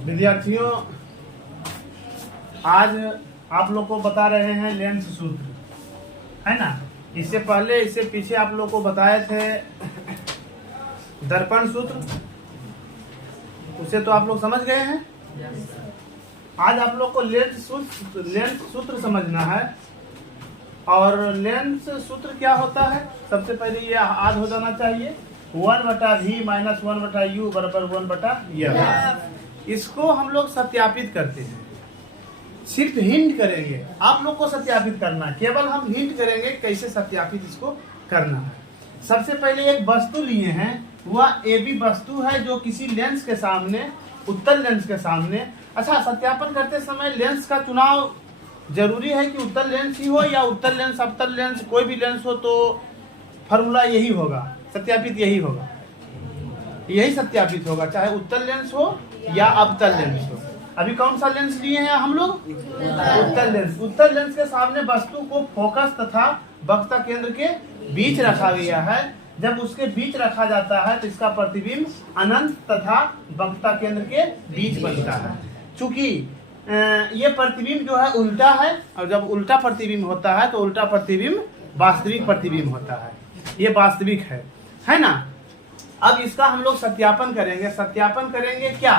विद्यार्थियों, आज आप लोग को बता रहे हैं लेंस सूत्र, है ना। इससे पीछे आप लोग को बताए थे दर्पण सूत्र, उसे तो आप लोग समझ गए हैं। आज आप लोग को लेंस सूत्र समझना है। और लेंस सूत्र क्या होता है, सबसे पहले ये याद हो जाना चाहिए। 1/v - 1/u बराबर 1/f। इसको हम लोग सत्यापित करते हैं, सिर्फ हिंट करेंगे। आप लोग को सत्यापित करना है, केवल हम हिंट करेंगे कैसे सत्यापित इसको करना है। सबसे पहले एक वस्तु लिए हैं, वह AB वस्तु है जो किसी लेंस के सामने, उत्तल लेंस के सामने। अच्छा, सत्यापन करते समय लेंस का चुनाव जरूरी है कि उत्तल लेंस ही हो या उत्तल लेंस, अवतल लेंस, कोई भी लेंस हो तो फॉर्मूला यही होगा, सत्यापित यही होगा, यही सत्यापित होगा, चाहे उत्तल लेंस हो या अवतल लेंस हो। अभी कौन सा लेंस लिए हैं हम लोग? उत्तल लेंस। उत्तल लेंस के सामने वस्तु को फोकस तथा वक्रता केंद्र के बीच रखा गया है। जब उसके बीच रखा जाता है तो इसका प्रतिबिंब अनंत तथा वक्रता केंद्र के बीच बनता है। चूंकि ये प्रतिबिंब जो है उल्टा है, और जब उल्टा प्रतिबिंब होता है तो उल्टा प्रतिबिंब वास्तविक प्रतिबिंब होता है, ये वास्तविक है ना। अब इसका हम लोग सत्यापन करेंगे। सत्यापन करेंगे क्या?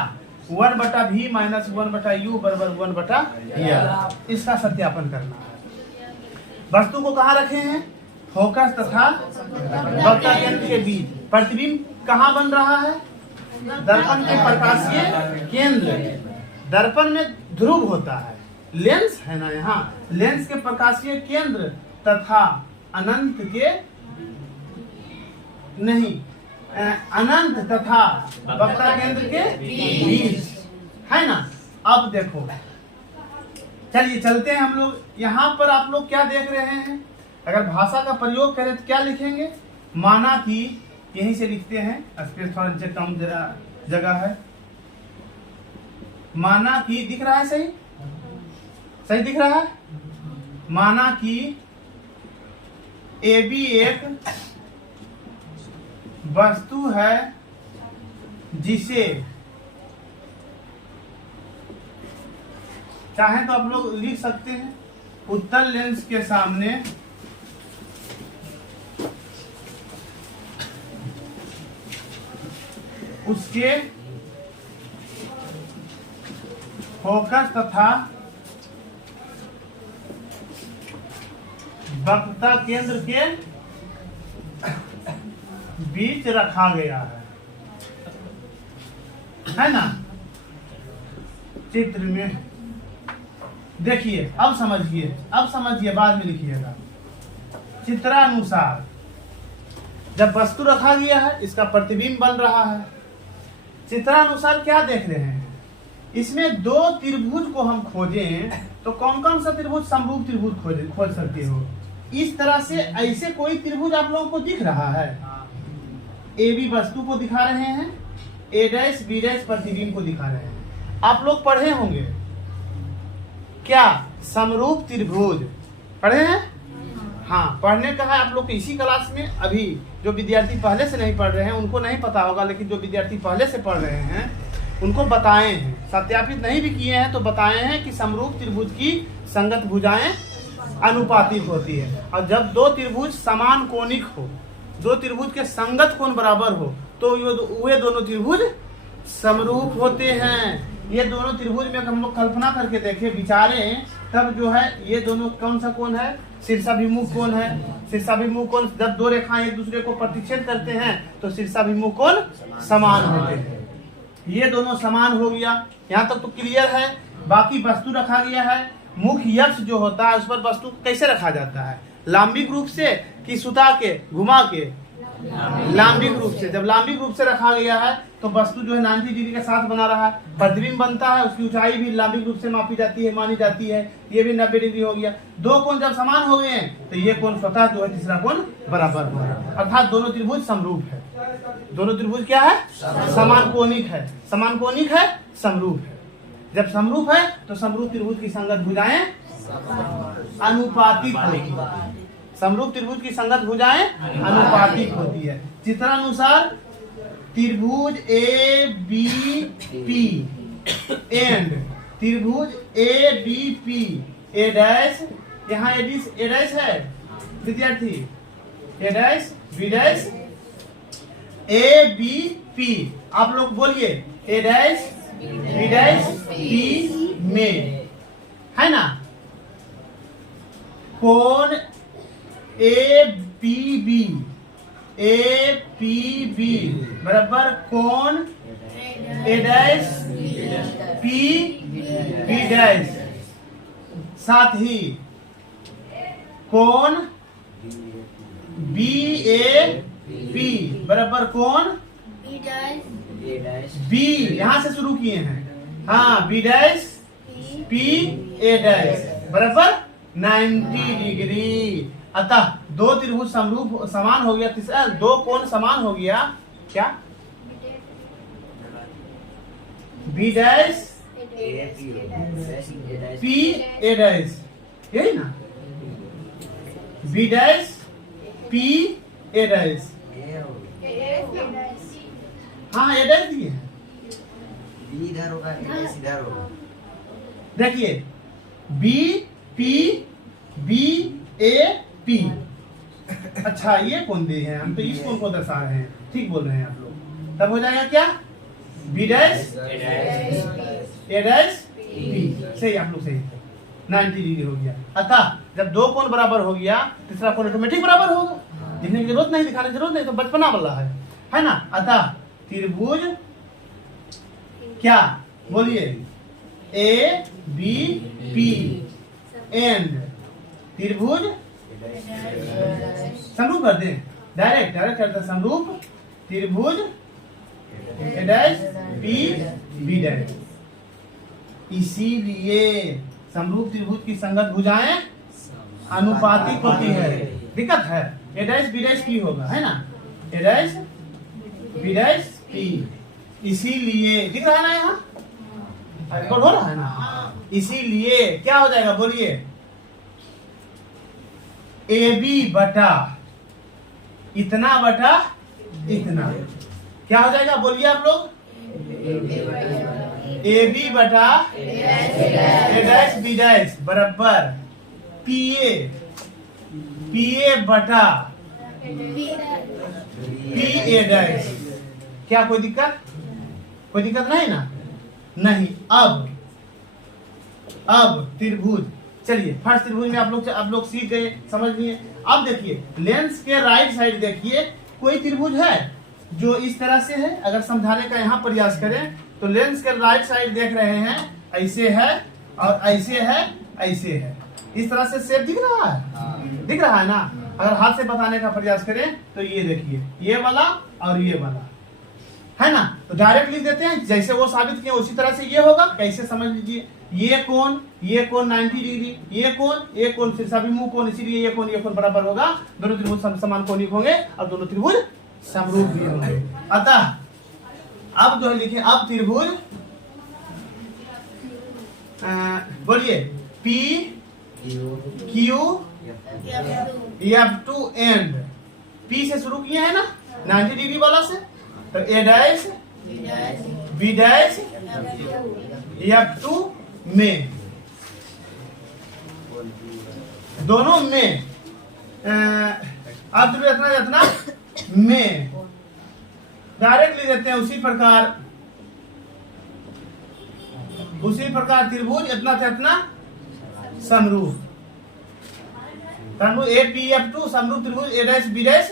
1/v - 1/u बराबर 1/f। इसका सत्यापन करना है। वस्तु को कहाँ रखे हैं? फोकस तथा वक्रता केंद्र के बीच। प्रतिबिंब कहाँ बन रहा है? दर्पण के प्रकाशीय केंद्र। दर्पण में ध्रुव होता है, लेंस है ना, यहाँ लेंस के प्रकाशीय केंद्र तथा अनंत के नहीं, अनंत तथा वक्रता केंद्र के बीच, है ना। अब देखो, चलिए चलते हैं हम लोग। यहाँ पर आप लोग क्या देख रहे हैं? अगर भाषा का प्रयोग करें तो क्या लिखेंगे? माना कि, यहीं से लिखते हैं, स्पेस थोड़ा नीचे कम जगह है। माना कि, दिख रहा है? सही दिख रहा है। माना कि AB एक वस्तु है जिसे, चाहे तो आप लोग लिख सकते हैं, उत्तल लेंस के सामने उसके फोकस तथा वक्रता केंद्र के बीच रखा गया है ना। चित्र में देखिए, अब समझिए, बाद में लिखिएगा। चित्रानुसार जब वस्तु रखा गया है, इसका प्रतिबिंब बन रहा है। चित्रानुसार क्या देख रहे हैं? इसमें दो त्रिभुज को हम खोजें तो कौन कौन सा त्रिभुज? समरूप त्रिभुज खोज सकते हो। इस तरह से ऐसे कोई त्रिभुज आप लोगों को दिख रहा है? AB वस्तु को दिखा रहे हैं, A' B' प्रतिबिंब को दिखा रहे हैं। आप लोग पढ़े होंगे क्या? समरूप त्रिभुज पढ़े हैं? हाँ, पढ़ने का है आप लोग को इसी क्लास में। अभी जो विद्यार्थी पहले से नहीं पढ़ रहे हैं उनको नहीं पता होगा, लेकिन जो विद्यार्थी पहले से पढ़ रहे हैं उनको बताए हैं, सत्यापित नहीं भी किए हैं तो बताए हैं कि समरूप त्रिभुज की संगत भुजाएं अनुपातिक होती है। और जब दो त्रिभुज समान कोणिक हो, दो त्रिभुज के संगत कोण बराबर हो, तो वे दोनों त्रिभुज समरूप होते हैं। ये दोनों त्रिभुज में हम लोग कल्पना करके देखें, विचारें, तब जो है ये दोनों कौन सा कोण है? शीर्षाभिमुख कोण है। शीर्षाभिमुख कोण, जब दो रेखाएं एक दूसरे को प्रतिच्छेद करते हैं तो शीर्षाभिमुख कोण समान होते हैं। ये दोनों समान हो गया, यहाँ तक तो क्लियर है। बाकी वस्तु रखा गया है, मुख्य अक्ष जो होता है उस पर वस्तु कैसे रखा जाता है? लांबिक रूप से कि सुता के, घुमा के? लांबिक रूप से। जब लांबिक रूप से रखा गया है तो वस्तु जो है 90 डिग्री के साथ बना रहा है, प्रतिबिंब बनता है, उसकी ऊंचाई भी लांबिक रूप से मापी जाती है, मानी जाती है। ये भी 90 डिग्री हो गया। दो कोण जब समान हो गए हैं तो ये कोण स्वतः जो है तीसरा कोण बराबर हो गया, अर्थात दोनों त्रिभुज समरूप है। दोनों त्रिभुज क्या है? समान कोणिक है। समान कोणिक है, समरूप है। जब समरूप है तो समरूप त्रिभुज की संगत भुजाएं अनुपातिक होगी। समरूप त्रिभुज की संगत भुजाएं अनुपातिक होती है। चित्रानुसार त्रिभुज ABP एंड त्रिभुज A B P A dash, यहाँ ए डैश है विद्यार्थी, A dash B dash A B P, आप लोग बोलिए A dash B dash P में, है ना, कोण ए पी बी बराबर कोण A dash P B dash, साथ ही कोण बी ए पी बराबर कोण बी, यहां से शुरू किए हैं, हाँ B dash P A dash बराबर 90 डिग्री। अतः दो त्रिभुज समरूप समान हो गया, तीसरा दो कोण समान हो गया, क्या B dash P A dash, यही ना, B dash P A dash, हाँ ए डैश दिए हैं, इधर होगा इधर होगा, देखिए B P B A P, अच्छा ये कौन दिए हैं, हम तो इस कोण को दर्शा रहे हैं, ठीक बोल रहे हैं आप लोग, तब हो जाएगा क्या बी डैश ए डैश पी, सही आप लोग सही, 90 डिग्री हो गया। अतः जब दो कोण बराबर हो गया, तीसरा कोण ऑटोमेटिक बराबर होगा, लिखने की जरूरत नहीं, दिखाने की जरूरत नहीं, तो बचपना वाला है ना। अतः त्रिभुज क्या बोलिए ए बी पी एंड त्रिभुज समरूप कर दें, डायरेक्ट करते हैं समरूप त्रिभुज ए डैश पी बी डैश, इसीलिए समरूप त्रिभुज की संगत भुजाएं अनुपातिक होती है, दिक्कत है, ए डैश बी डैश पी होगा, है ना, ए डैश बी डैश पी, इसीलिए दिख रहा है ना, यहाँ रिकॉर्ड हो रहा है ना, इसीलिए क्या हो जाएगा बोलिए ए बी बटा इतना बटा इतना, क्या हो जाएगा बोलिए आप लोग, ए बी बटा ए डैश बी डैश बराबर पी ए बटा पी ए डैश, क्या कोई दिक्कत नहीं ना, नहीं। अब त्रिभुज, चलिए फर्स्ट त्रिभुज में आप लोग सीख गए, समझ लिए। अब देखिए लेंस के राइट साइड देखिए, कोई त्रिभुज है जो इस तरह से है, अगर समझाने का यहाँ प्रयास करें तो लेंस के राइट साइड देख रहे हैं, ऐसे है और ऐसे है, ऐसे है, इस तरह से शेप दिख रहा है, दिख रहा है ना। अगर हाथ से बताने का प्रयास करें तो ये देखिए, ये वाला और ये वाला, है ना, तो डायरेक्ट लिख देते हैं, जैसे वो साबित किए उसी तरह से ये होगा। कैसे समझ लीजिए, ये कोण 90 डिग्री, ये कोण शीर्षाभिमुख कोण, इसीलिए ये कोण बराबर होगा, दोनों त्रिभुज समान कोणिक होंगे और दोनों त्रिभुज समरूप भी होंगे। अतः अब जो है लिखिए, अब त्रिभुज बोलिए P Q F2 and P से शुरू किए हैं ना 90 डिग्री वाला से, तो ए डैश बी डैश F2 में, दोनों में अब इतना में डायरेक्ट ले देते हैं, उसी प्रकार त्रिभुज इतना से इतना समरूप, ए पी F2 समरूप त्रिभुज ए डैश बी डैश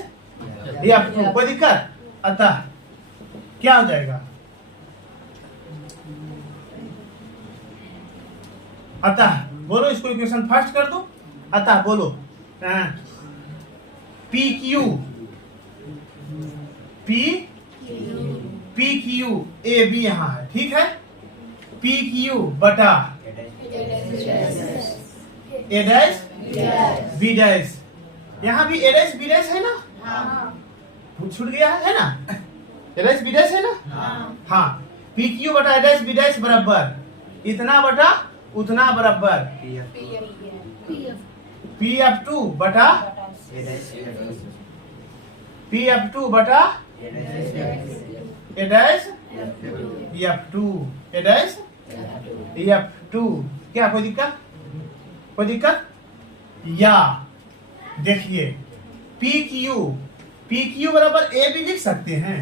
F2, कोई दिक्कत। अतः क्या हो जाएगा, अतः बोलो इसको इक्वेशन फर्स्ट कर दो, अतः बोलो पी क्यू ए बी यहाँ है, ठीक है, पी क्यू बटा ए डैश बी डैश, यहाँ भी ए डैश बी डैश है ना, छूट गया है ना, ए डैश बी डैश है ना, हाँ, पी क्यू बटा ए डैश बी डैश बराबर इतना बटा उतना बराबर पी F2 बटा पी F2 बटा ए डैश F2 ए डैश F2। क्या कोई दिक्कत? कोई दिक्कत? या देखिए PQ बराबर AB लिख सकते हैं,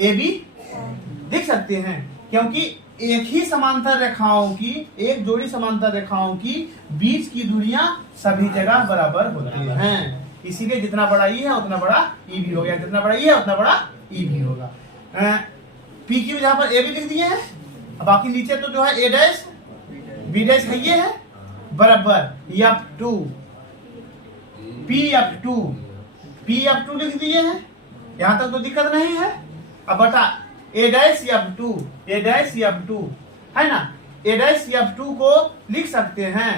AB लिख सकते हैं, क्योंकि एक ही समांतर रेखाओं की, एक जोड़ी समांतर रेखाओं की बीच की दूरियां सभी जगह बराबर होती हैं। इसीलिए जितना बड़ा ई है उतना बड़ा ई भी हो गया, जितना बड़ा ई है उतना बड़ा ई भी होगा। PQ जहां पर ए भी लिख दिए हैं, बाकी नीचे तो जो है A डैश B डैश है, ये है बराबर F2 P F2 लिख दिए हैं, यहां तक तो दिक्कत नहीं है। अब बता A डैश F2 है ना, A डैश F2 को लिख सकते हैं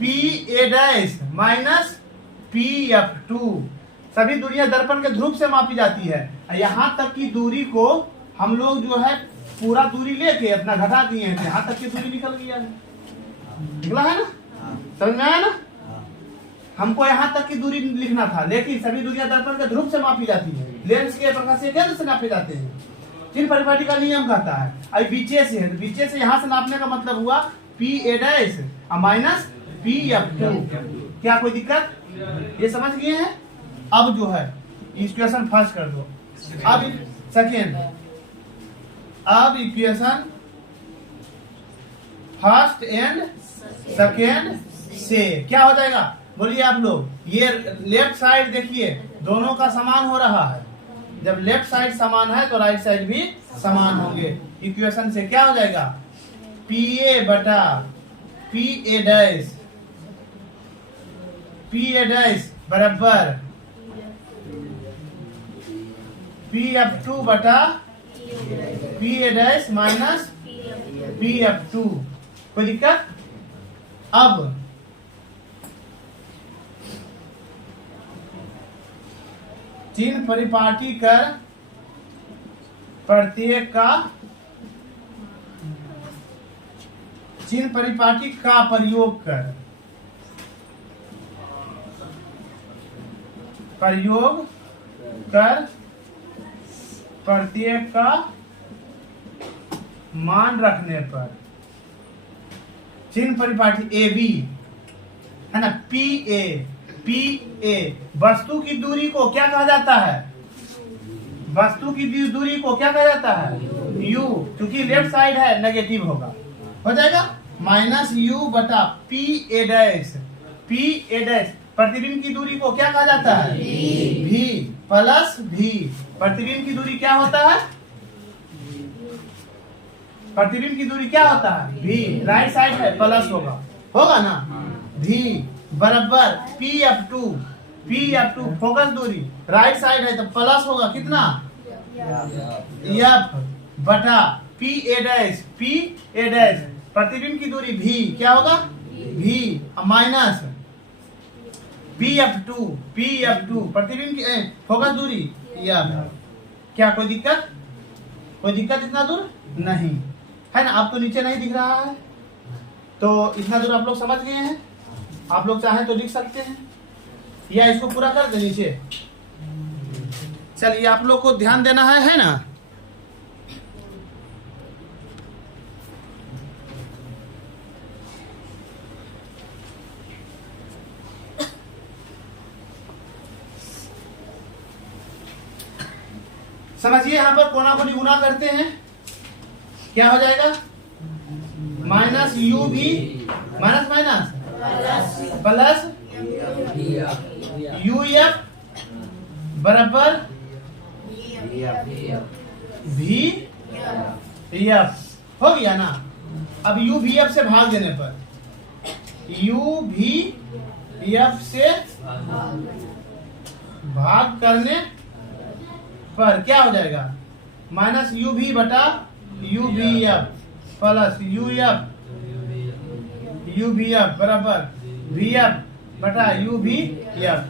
PA डैश माइनस PF2। सभी दूरियां दर्पण के ध्रुव से मापी जाती है। यहाँ तक की दूरी को हम लोग जो है पूरा दूरी लेके अपना घटा दिए हैं, यहाँ तक की दूरी निकल गया है, निकला है ना, समझ में आया ना। हमको यहाँ तक की दूरी लिखना था, लेकिन सभी दूरियां दर्पण के ध्रुव से मापी जाती है, लेंस के प्रकाशीय केंद्र से नापे जाते हैं। चिन्ह परिपाटी का नियम कहता है अभी बीचे से है, तो बीचे से यहाँ से नापने का मतलब हुआ PA डैश माइनस PF2। क्या कोई दिक्कत? ये समझ गए हैं? अब जो है इक्वेशन फर्स्ट कर दो, अब सेकेंड, अब इक्वेशन फर्स्ट एंड सेकेंड से क्या हो जाएगा बोलिए आप लोग। ये लेफ्ट साइड देखिए दोनों का समान हो रहा है, जब लेफ्ट साइड समान है तो राइट साइड भी समान होंगे। इक्वेशन से क्या हो जाएगा PA बटा PA डैश बराबर PF2 बटा PA डैश माइनस PF2। कोई दिक्कत? अब चिन्ह परिपाटी कर प्रत्येक का चिन्ह परिपाटी का प्रयोग कर प्रत्येक का मान रखने पर चिन्ह परिपाटी AB है ना, PA वस्तु की दूरी को क्या कहा जाता है? वस्तु की दूरी को क्या कहा जाता है? U, क्योंकि लेफ्ट साइड है नेगेटिव होगा, हो जाएगा माइनस U बटा PA डैश प्रतिबिंब की दूरी को क्या कहा जाता है? V plus V। प्रतिबिंब की दूरी क्या होता है? प्रतिबिंब की दूरी क्या होता है? V। राइट साइड है प्लस होगा ना। V बराबर PF2 फोकस दूरी राइट साइड है तो प्लस होगा कितना? F बटा PA डैश प्रतिबिंब की दूरी V क्या होगा? V माइनस PF2 प्रतिबिंब की फोकस दूरी F। क्या कोई दिक्कत? कोई दिक्कत इतना दूर नहीं है ना। आप तो नीचे नहीं दिख रहा है, तो इतना दूर आप लोग समझ गए हैं। आप लोग चाहें तो लिख सकते हैं या इसको पूरा कर दे नीचे। चलिए आप लोग को ध्यान देना है ना। समझिए यहाँ पर कोना को गुना करते हैं, क्या हो जाएगा? Minus UV minus plus UF बराबर VF हो गया ना। अब UVF से भाग देने पर UVF से भाग करने पर क्या हो जाएगा? माइनस UV बटा UVF प्लस UVF बराबर VF बटा UVF।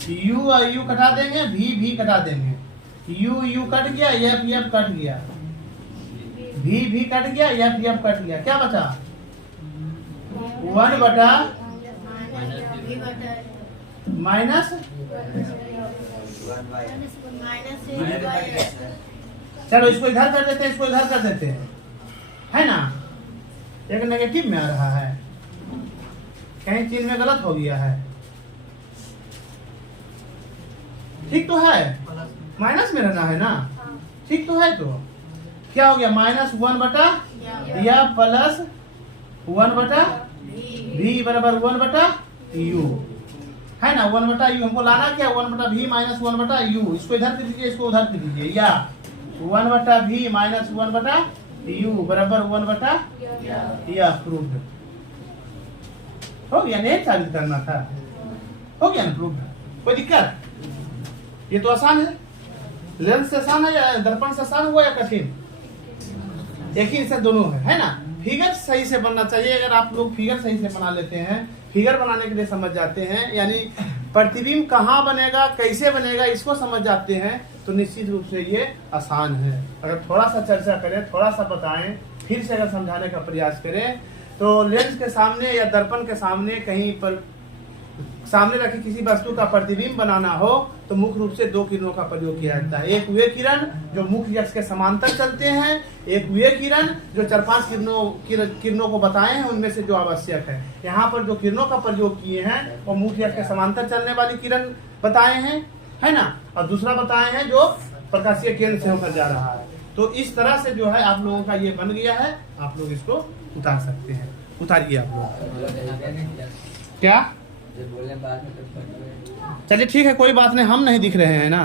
U और U कटा देंगे, V कटा देंगे, U कट गया, F कट गया, V कट गया, F कट गया, क्या बचा? 1 बटा माइनस। चलो इसको इधर कर देते हैं, इसको इधर कर देते हैं। है ना, एक नेगेटिव में आ रहा है, कहीं चीज में गलत हो गया है। ठीक तो है, माइनस में रहना है ना, ठीक तो है। तो क्या हो गया, -1 बटा या प्लस 1 बटा v बराबर 1 बटा u, है ना। 1 बटा u हमको लाना क्या, 1 बटा v माइनस 1 बटा u, इसको इधर कर दीजिए, इसको उधर कर दीजिए, या 1 बटा v माइनस 1 बटा u बराबर 1 बटा या प्रूव्ड हो गया। नहीं साबित करना था, हो गया ना प्रूव्ड, कोई दिक्कत। ये तो आसान है, लेंस से आसान है या दर्पण से आसान हुआ या कठिन, एक ही से दोनों है ना। फिगर सही से बनना चाहिए, अगर आप लोग फिगर सही से बना लेते हैं, फिगर बनाने के लिए समझ जाते हैं, यानी प्रतिबिंब कहाँ बनेगा कैसे बनेगा इसको समझ जाते हैं, तो निश्चित रूप से ये आसान है। अगर थोड़ा सा चर्चा करें, थोड़ा सा बताएं, फिर से अगर समझाने का प्रयास करें, तो लेंस के सामने या दर्पण के सामने कहीं पर सामने रखी किसी वस्तु का प्रतिबिंब बनाना हो तो मुख्य रूप से दो किरणों का प्रयोग किया जाता है। एक वे किरण जो मुख्य अक्ष के समांतर चलते हैं, एक वे किरण जो 4-5 किरणों को बताए हैं उनमें से जो आवश्यक है। यहाँ पर जो किरणों का प्रयोग किए हैं वो मुख्य अक्ष के समांतर चलने वाली किरण बताए हैं, है ना, और दूसरा बताए हैं जो प्रकाशीय केंद्र से होकर जा रहा है। तो इस तरह से जो है आप लोगों का ये बन गया है, आप लोग इसको उतार सकते हैं। उतारिए आप लोग, क्या चलिए ठीक है, कोई बात नहीं, हम नहीं दिख रहे हैं ना।